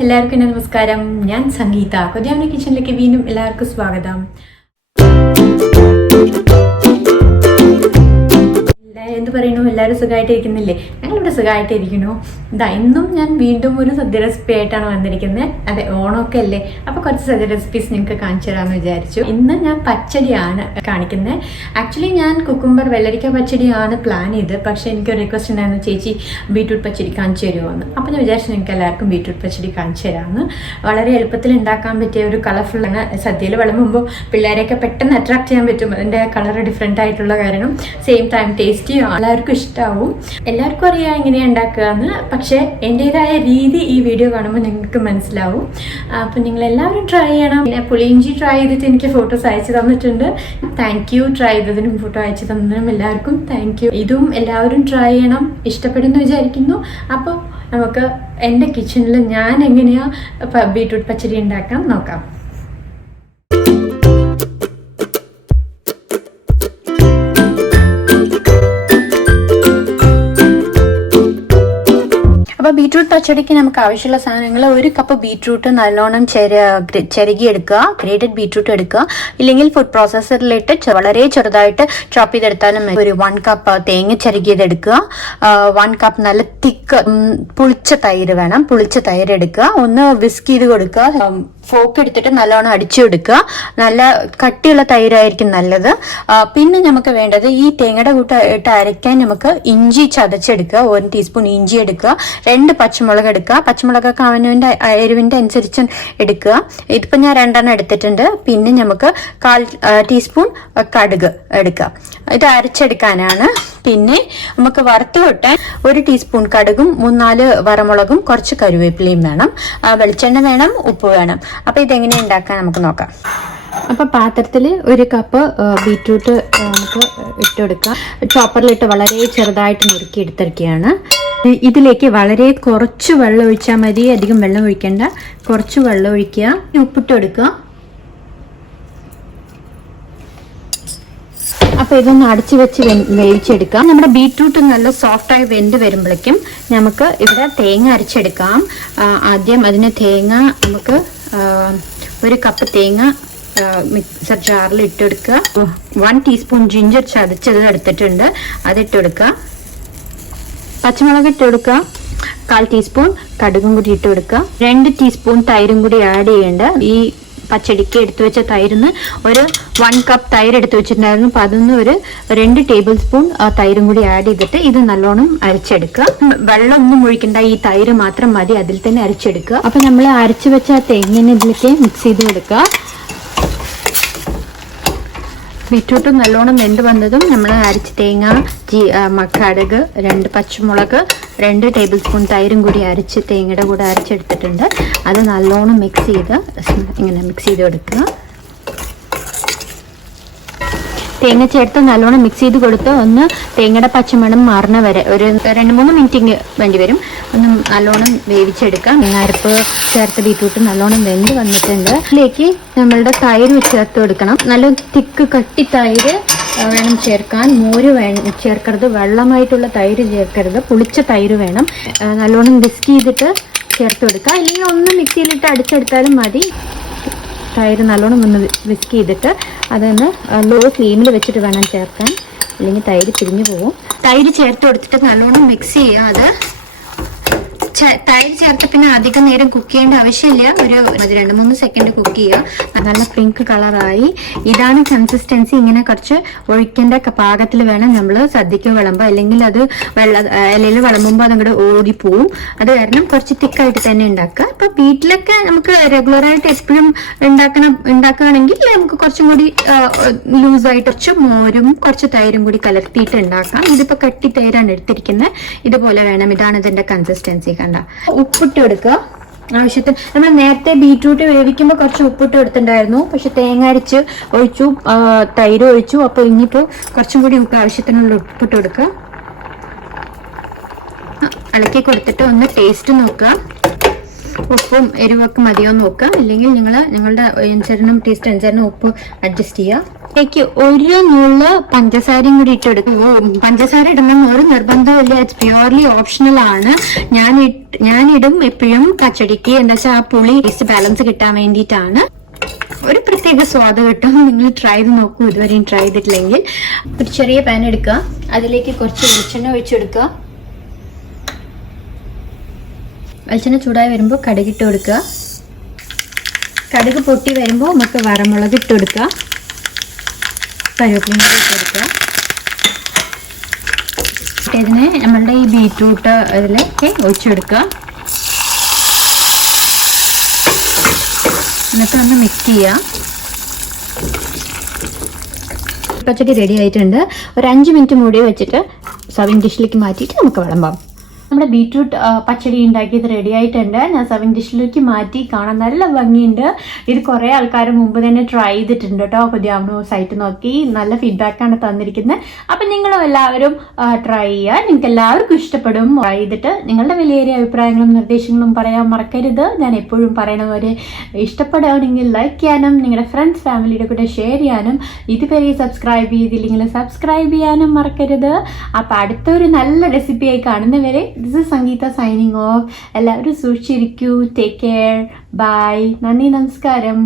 എല്ലാവർക്കും നമസ്കാരം. ഞാൻ സംഗീത. കൊതിയാമണി കിച്ചണിലേക്ക് വീണ്ടും എല്ലാവർക്കും സ്വാഗതം. എന്ത് പറയുന്നു, എല്ലാവരും സുഖമായിട്ടിരിക്കുന്നില്ലേ? ഞങ്ങളിവിടെ സുഖമായിട്ടിരിക്കുന്നു. ഇന്നും ഞാൻ വീണ്ടും ഒരു സദ്യ റെസിപ്പി ആയിട്ടാണ് വന്നിരിക്കുന്നത്. അതെ, ഓണമൊക്കെ അല്ലേ, അപ്പോൾ കുറച്ച് സദ്യ റെസിപ്പീസ് നിങ്ങൾക്ക് കാണിച്ചു തരാമെന്ന് വിചാരിച്ചു. ഇന്ന് ഞാൻ പച്ചടിയാണ് കാണിക്കുന്നത്. ആക്ച്വലി ഞാൻ കുക്കുംബർ വെള്ളരിക്ക പച്ചടിയാണ് പ്ലാൻ ചെയ്ത്, പക്ഷേ എനിക്കൊരു റിക്വസ്റ്റ് ഉണ്ടായിരുന്നു, ചേച്ചി ബീട്രൂട്ട് പച്ചടി കാണിച്ചു തരുമോയെന്ന്. അപ്പോൾ ഞാൻ വിചാരിച്ചു നിങ്ങൾക്ക് എല്ലാവർക്കും ബീട്രൂട്ട് പച്ചടി കാണിച്ചു തരാമെന്ന്. വളരെ എളുപ്പത്തിൽ ഉണ്ടാക്കാൻ പറ്റിയ ഒരു കളർഫുള്ളാണ്. സദ്യയിൽ വിളമ്പുമ്പോൾ പിള്ളേരെയൊക്കെ പെട്ടെന്ന് അട്രാക്ട് ചെയ്യാൻ പറ്റും. അതിൻ്റെ കളർ ഡിഫറെൻ്റ് ആയിട്ടുള്ള കാരണം, സെയിം ടൈം ടേസ്റ്റി, എല്ലാവർക്കും ഇഷ്ടമാവും. എല്ലാവർക്കും അറിയാം എങ്ങനെയാണ് ഉണ്ടാക്കുക എന്ന്, പക്ഷേ എൻ്റേതായ രീതി ഈ വീഡിയോ കാണുമ്പോൾ നിങ്ങൾക്ക് മനസ്സിലാവും. അപ്പം നിങ്ങളെല്ലാവരും ട്രൈ ചെയ്യണം. പിന്നെ പുളിയിഞ്ചി ട്രൈ ചെയ്തിട്ട് എനിക്ക് ഫോട്ടോസ് അയച്ചു തന്നിട്ടുണ്ട്. Thank you. ട്രൈ ചെയ്തതിനും ഫോട്ടോ അയച്ചു തന്നതിനും എല്ലാവർക്കും താങ്ക് യു. ഇതും എല്ലാവരും ട്രൈ ചെയ്യണം, ഇഷ്ടപ്പെടുന്നു വിചാരിക്കുന്നു. അപ്പോൾ നമുക്ക് എൻ്റെ കിച്ചണിൽ ഞാൻ എങ്ങനെയാണ് ബീട്രൂട്ട് പച്ചടി ഉണ്ടാക്കാം നോക്കാം. അപ്പോൾ ബീട്രൂട്ട് പച്ചടിക്ക് നമുക്ക് ആവശ്യമുള്ള സാധനങ്ങൾ: 1 കപ്പ് ബീട്രൂട്ട് നല്ലോണം ചിരകി എടുക്കുക, ഗ്രേറ്റഡ് ബീട്രൂട്ട് എടുക്കുക, ഇല്ലെങ്കിൽ ഫുഡ് പ്രോസസ്സറിലിട്ട് വളരെ ചെറുതായിട്ട് ചോപ്പ് ചെയ്തെടുത്താലും. ഒരു 1 കപ്പ് തേങ്ങ ചിരകിയതെടുക്കുക, 1 കപ്പ് നല്ല തിക്ക് പുളിച്ച തൈര് വേണം, പുളിച്ച തൈര് എടുക്കുക, ഒന്ന് വിസ്ക് ചെയ്ത് കൊടുക്കുക, ഫോക്ക് എടുത്തിട്ട് നല്ലോണം അടിച്ചെടുക്കുക. നല്ല കട്ടിയുള്ള തൈരായിരിക്കും നല്ലത്. പിന്നെ നമുക്ക് വേണ്ടത്, ഈ തേങ്ങയുടെ കൂട്ട് ഇട്ട് അരയ്ക്കാൻ നമുക്ക് ഇഞ്ചി ചതച്ചെടുക്കുക, 1 ടീസ്പൂൺ ഇഞ്ചി എടുക്കുക, 2 പച്ചമുളക് എടുക്കുക. പച്ചമുളകൊക്കെ അവനവൻ്റെ എരിവിൻ്റെ അനുസരിച്ച് എടുക്കുക. ഇതിപ്പോൾ ഞാൻ 2 എടുത്തിട്ടുണ്ട്. പിന്നെ നമുക്ക് 1/4 ടീസ്പൂൺ കടുക് എടുക്കുക. ഇത് അരച്ചെടുക്കാനാണ്. പിന്നെ നമുക്ക് വറുത്ത് കൊട്ടാൻ 1 ടീസ്പൂൺ കടുകും 3-4 വറമുളകും കുറച്ച് കരുവേപ്പിലയും വേണം, വെളിച്ചെണ്ണ വേണം, ഉപ്പ് വേണം. അപ്പൊ ഇതെങ്ങനെ ഉണ്ടാക്കാൻ നമുക്ക് നോക്കാം. അപ്പൊ പാത്രത്തിൽ 1 കപ്പ് ബീട്രൂട്ട് നമുക്ക് ഇട്ടെടുക്കാം. ചോപ്പറിലിട്ട് വളരെ ചെറുതായിട്ട് നുറുക്കി എടുത്തിരിക്കുകയാണ്. ഇതിലേക്ക് വളരെ കുറച്ച് വെള്ളം ഒഴിച്ചാൽ മതി, അധികം വെള്ളം ഒഴിക്കേണ്ട. കുറച്ച് വെള്ളം ഒഴിക്കുക, ഉപ്പിട്ട് എടുക്കുക. അപ്പൊ ഇതൊന്ന് അടച്ചു വെച്ച് വേവിച്ചെടുക്കാം. നമ്മുടെ ബീട്രൂട്ട് നല്ല സോഫ്റ്റായി വെന്ത് വരുമ്പോഴേക്കും നമുക്ക് ഇവിടെ തേങ്ങ അരച്ചെടുക്കാം. ആദ്യം അതിന് തേങ്ങ നമുക്ക് 1 കപ്പ് തേങ്ങ മിക്സർ ജാറിൽ ഇട്ടെടുക്കുക. 1 ടീസ്പൂൺ ജിഞ്ചർ ചതച്ചത് എടുത്തിട്ടുണ്ട്, അതിട്ടെടുക്കുക. പച്ചമുളക് ഇട്ടെടുക്കുക. 1/4 ടീസ്പൂൺ കടുകും കൂടി ഇട്ട് കൊടുക്കുക. 2 ടീസ്പൂൺ തൈരും കൂടി ആഡ് ചെയ്യേണ്ട. ഈ പച്ചടിക്ക് എടുത്തു വെച്ച തൈരിന്ന് 1 കപ്പ് തൈര് എടുത്തു വെച്ചിട്ടുണ്ടായിരുന്നു. അപ്പൊ അതൊന്ന് 2 ടേബിൾ സ്പൂൺ തൈരും കൂടി ആഡ് ചെയ്തിട്ട് ഇത് നല്ലോണം അരച്ചെടുക്കുക. വെള്ളം ഒന്നും ഒഴിക്കണ്ട, ഈ തൈര് മാത്രം മതി, അതിൽ തന്നെ അരച്ചെടുക്കുക. അപ്പൊ നമ്മൾ അരച്ചു വെച്ച തേങ്ങിനെ ഇതിലേക്ക് മിക്സ് ചെയ്ത് കൊടുക്കുക. ബീട്രൂട്ട് നല്ലോണം വെന്ത് വന്നതും നമ്മൾ അരച്ച തേങ്ങ, കടുക്, 2 പച്ചമുളക്, 2 ടേബിൾ സ്പൂൺ തൈരും കൂടി അരച്ച് തേങ്ങയുടെ കൂടെ അരച്ചെടുത്തിട്ടുണ്ട്. അത് നല്ലോണം മിക്സ് ചെയ്ത് ഇങ്ങനെ മിക്സ് ചെയ്ത് കൊടുക്കുക. തേങ്ങ ചേർത്ത് നല്ലോണം മിക്സ് ചെയ്ത് കൊടുത്ത് ഒന്ന് തേങ്ങയുടെ പച്ചമണം മാറുന്ന വരെ ഒരു 2-3 മിനിറ്റ് വേണ്ടി വരും. ഒന്ന് നല്ലോണം വേവിച്ചെടുക്കാം. അരപ്പ് ചേർത്ത് ബീട്രൂട്ട് നല്ലോണം വെന്ത് വന്നിട്ടുണ്ട്. ഇതിലേക്ക് നമ്മളുടെ തൈര് ചേർത്ത് കൊടുക്കണം. നല്ല തിക്ക് കട്ടി തൈര് വേണം ചേർക്കാൻ. മോര് ചേർക്കരുത്, വെള്ളമായിട്ടുള്ള തൈര് ചേർക്കരുത്, പുളിച്ച തൈര് വേണം. നല്ലോണം വിസ്ക് ചെയ്തിട്ട് ചേർത്ത് കൊടുക്കുക, അല്ലെങ്കിൽ ഒന്ന് മിക്സിയിലിട്ട് അടിച്ചെടുത്താലും മതി. തൈര് നല്ലോണം ഒന്ന് വിസ്ക് ചെയ്തിട്ട് അതൊന്ന് ലോ ഫ്ലെയിമിൽ വെച്ചിട്ട് വേണം ചേർക്കാൻ, അല്ലെങ്കിൽ തൈര് പിരിഞ്ഞു പോകും. തൈര് ചേർത്ത് കൊടുത്തിട്ട് നല്ലോണം മിക്സ് ചെയ്യുക. അത് തൈര് ചേർത്ത് പിന്നെ അധികം നേരം കുക്ക് ചെയ്യേണ്ട ആവശ്യമില്ല. ഒരു 2-3 സെക്കൻഡ് കുക്ക് ചെയ്യുക. നല്ല പിങ്ക് കളറായി. ഇതാണ് കൺസിസ്റ്റൻസി. ഇങ്ങനെ കുറച്ച് ഒഴിക്കേണ്ട പാകത്തിൽ വേണം നമ്മൾ സദ്യക്ക് വിളമ്പുക, അല്ലെങ്കിൽ അത് ഇലയിൽ വിളമ്പുമ്പോൾ അതങ്ങോട്ട് ഓടിപ്പോവും. അത് കാരണം കുറച്ച് തിക്കായിട്ട് തന്നെ ഉണ്ടാക്കുക. ഇപ്പൊ വീട്ടിലൊക്കെ നമുക്ക് റെഗുലറായിട്ട് എപ്പോഴും ഉണ്ടാക്കുകയാണെങ്കിൽ നമുക്ക് കുറച്ചും കൂടി ലൂസായിട്ട് കുറച്ച് മോരും കുറച്ച് തൈരും കൂടി കലർത്തിയിട്ട് ഉണ്ടാക്കാം. ഇതിപ്പോ കട്ടി തൈരാണ് എടുത്തിരിക്കുന്നത്. ഇതുപോലെ വേണം. ഇതാണ് ഇതിന്റെ കൺസിസ്റ്റൻസി. കണ്ട, ഉപ്പിട്ട് എടുക്കുക ആവശ്യത്തിന്. നമ്മൾ നേരത്തെ ബീട്രൂട്ട് വേവിക്കുമ്പോൾ കുറച്ച് ഉപ്പിട്ട് എടുത്തിട്ടുണ്ടായിരുന്നു, പക്ഷെ തേങ്ങ അരച്ച് ഒഴിച്ചു, തൈര് ഒഴിച്ചു. അപ്പോൾ ഇനിയിപ്പോൾ കുറച്ചും കൂടി ഉപ്പ് ആവശ്യത്തിനുള്ള ഉപ്പിട്ട് കൊടുക്കുക. ഇളക്കി കൊടുത്തിട്ട് ഒന്ന് ടേസ്റ്റ് നോക്കുക. ഉപ്പും എരിവൊക്കെ മതിയോ നോക്കുക, ഇല്ലെങ്കിൽ നിങ്ങളുടെ ടേസ്റ്റ് അനുസരണം ഉപ്പ് അഡ്ജസ്റ്റ് ചെയ്യുക. എനിക്ക് ഒരു നൂല് പഞ്ചസാരയും കൂടി ഇട്ട് കൊടുക്കും. പഞ്ചസാര ഇടണം ഒരു നിർബന്ധമില്ല, ഇറ്റ്സ് പ്യുവർലി ഓപ്ഷണൽ ആണ്. ഞാനിടും എപ്പോഴും പച്ചടിക്ക്, എന്താ വെച്ചാൽ ആ പുളി ടേസ്റ്റ് ബാലൻസ് കിട്ടാൻ വേണ്ടിയിട്ടാണ്. ഒരു പ്രത്യേക സ്വാദ് കിട്ടും. നിങ്ങൾ ട്രൈ ചെയ്ത് നോക്കൂ ഇതുവരെയും ട്രൈ ചെയ്തിട്ടില്ലെങ്കിൽ. ഒരു ചെറിയ പാൻ എടുക്കുക, അതിലേക്ക് കുറച്ച് വെളിച്ചെണ്ണ ഒഴിച്ചെടുക്കുക. വെളിച്ചെണ്ണ ചൂടായി വരുമ്പോൾ കടുകിട്ട് കൊടുക്കുക. കടുക് പൊട്ടി വരുമ്പോൾ നമുക്ക് വറമുളക് ഇട്ട് കൊടുക്കുക. കറിവേപ്പില ഇട്ട് കൊടുക്കുക. ഇതിനെ നമ്മളുടെ ഈ ബീറ്റ്റൂട്ട് അതിലേക്ക് ഒഴിച്ചെടുക്കുക. എന്നിട്ട് ഒന്ന് മിക്സ് ചെയ്യുക. പച്ചടി റെഡി ആയിട്ടുണ്ട്. ഒരു 5 മിനിറ്റ് മൂടി വെച്ചിട്ട് സർവിംഗ് ഡിഷിലേക്ക് മാറ്റിയിട്ട് നമുക്ക് വിളമ്പാം. നമ്മുടെ ബീറ്റ്റൂട്ട് പച്ചടി ഉണ്ടാക്കിയത് റെഡി ആയിട്ടുണ്ട്. ഞാൻ സർവിംഗ് ഡിഷിലേക്ക് മാറ്റി, കാണാൻ നല്ല ഭംഗിയുണ്ട്. ഇത് കുറേ ആൾക്കാർ മുമ്പ് തന്നെ ട്രൈ ചെയ്തിട്ടുണ്ട് കേട്ടോ. കൊതിയാവുന്ന സൈറ്റ് നോക്കി നല്ല ഫീഡ്ബാക്കാണ് തന്നിരിക്കുന്നത്. അപ്പം നിങ്ങളും എല്ലാവരും ട്രൈ ചെയ്യുക, നിങ്ങൾക്ക് എല്ലാവർക്കും ഇഷ്ടപ്പെടും. ട്രൈ ചെയ്തിട്ട് നിങ്ങളുടെ വിലയേറിയ അഭിപ്രായങ്ങളും നിർദ്ദേശങ്ങളും പറയാൻ മറക്കരുത്. ഞാൻ എപ്പോഴും പറയണ പോലെ ഇഷ്ടപ്പെടുകയാണെങ്കിൽ ലൈക്ക് ചെയ്യാനും നിങ്ങളുടെ ഫ്രണ്ട്സ് ഫാമിലിയുടെ കൂടെ ഷെയർ ചെയ്യാനും, ഇതുവരെ സബ്സ്ക്രൈബ് ചെയ്തില്ലെങ്കിൽ സബ്സ്ക്രൈബ് ചെയ്യാനും മറക്കരുത്. അപ്പം അടുത്തൊരു നല്ല റെസിപ്പിയായി കാണുന്നവരെ this is Sangeetha signing off. എല്ലാവരും സൂക്ഷിച്ചിരിക്കൂ. Take care. ബൈ. നന്ദി, നമസ്കാരം.